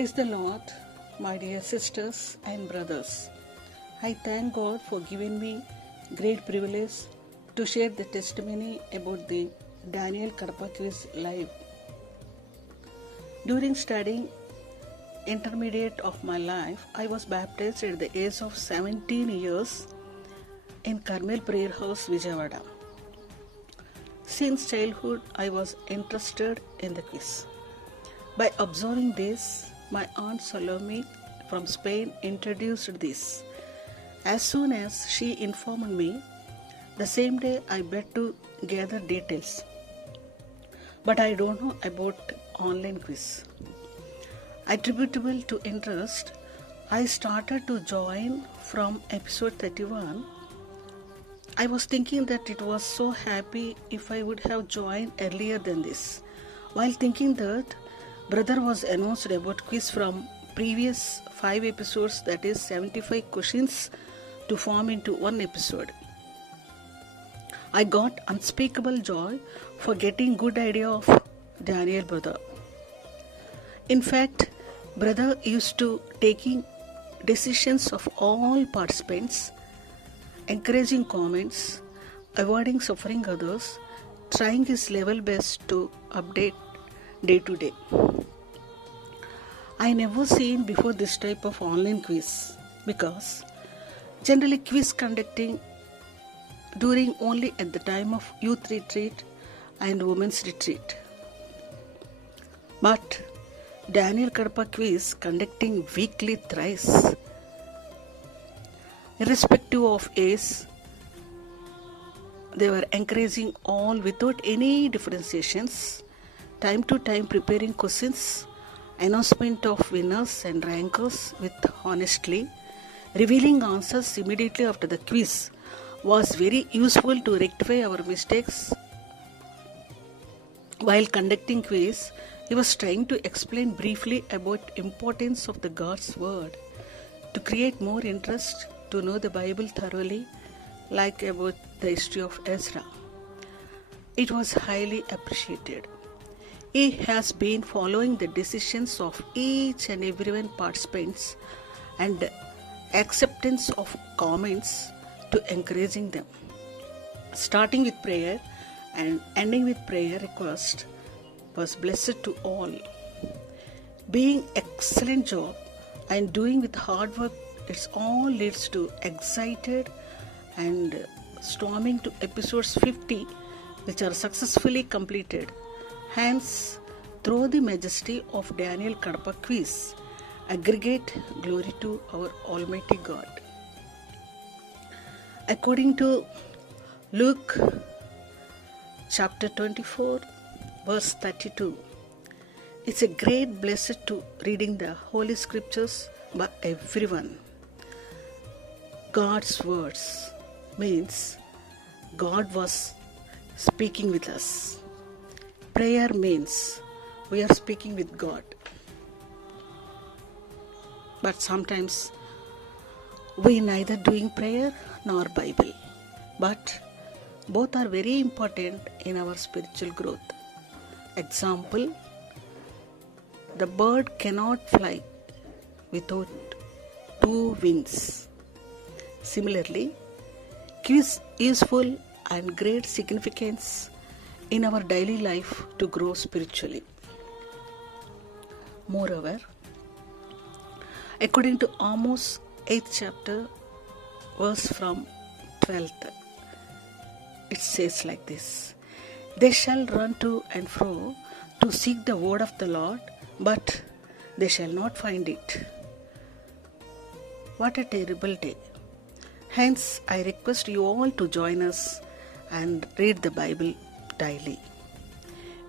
Praise the Lord, my dear sisters and brothers. I thank God for giving me great privilege to share the testimony about the Daniel Kadapa quiz live. During studying intermediate of my life, I was baptized at the age of 17 years in Carmel Prayer House, Vijayawada. Since childhood, I was interested in the quiz. By observing this, my aunt Salome from Spain introduced this. As soon as she informed me, the same day I began to gather details. But I don't know about online quiz. Attributable to interest, I started to join from episode 31. I was thinking that it was so happy if I would have joined earlier than this. While thinking that, brother was announced about quiz from previous 5 episodes, that is 75 questions to form into one episode. I got unspeakable joy for getting good idea of Daniel brother. In fact, brother used to taking decisions of all participants, encouraging comments, avoiding suffering others, trying his level best to update day to day. I never seen before this type of online quiz because generally quiz conducting during only at the time of youth retreat and women's retreat. But Daniel Kadapa quiz conducting weekly thrice. Irrespective of age, they were encouraging all without any differentiations, time to time preparing questions, announcement of winners and rankers with honestly, revealing answers immediately after the quiz was very useful to rectify our mistakes. While conducting quiz, he was trying to explain briefly about importance of the God's word to create more interest to know the Bible thoroughly, like about the history of Ezra. It was highly appreciated. He has been following the decisions of each and everyone participants and acceptance of comments to encouraging them. Starting with prayer and ending with prayer request was blessed to all. Being excellent job and doing with hard work, it all leads to excited and storming to episodes 50, which are successfully completed. Hence, through the majesty of Daniel Kadapa quiz, aggregate glory to our Almighty God. According to Luke chapter 24, verse 32, it's a great blessing to reading the Holy Scriptures by everyone. God's words means God was speaking with us. Prayer means we are speaking with God. But sometimes we neither doing prayer nor Bible. But both are very important in our spiritual growth. Example, the bird cannot fly without 2 wings. Similarly, quiz useful and great significance in our daily life to grow spiritually. Moreover, according to Amos 8th chapter, verse from 12th, it says like this: They shall run to and fro to seek the word of the Lord, but they shall not find it. What a terrible day. Hence, I request you all to join us and read the Bible daily.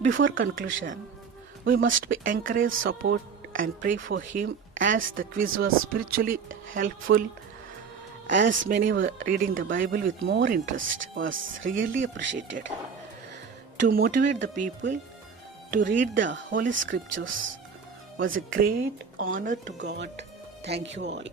Before conclusion, we must be encouraged, support and pray for him, as the quiz was spiritually helpful, as many were reading the Bible with more interest was really appreciated. To motivate the people to read the Holy Scriptures was a great honor to God. Thank you all.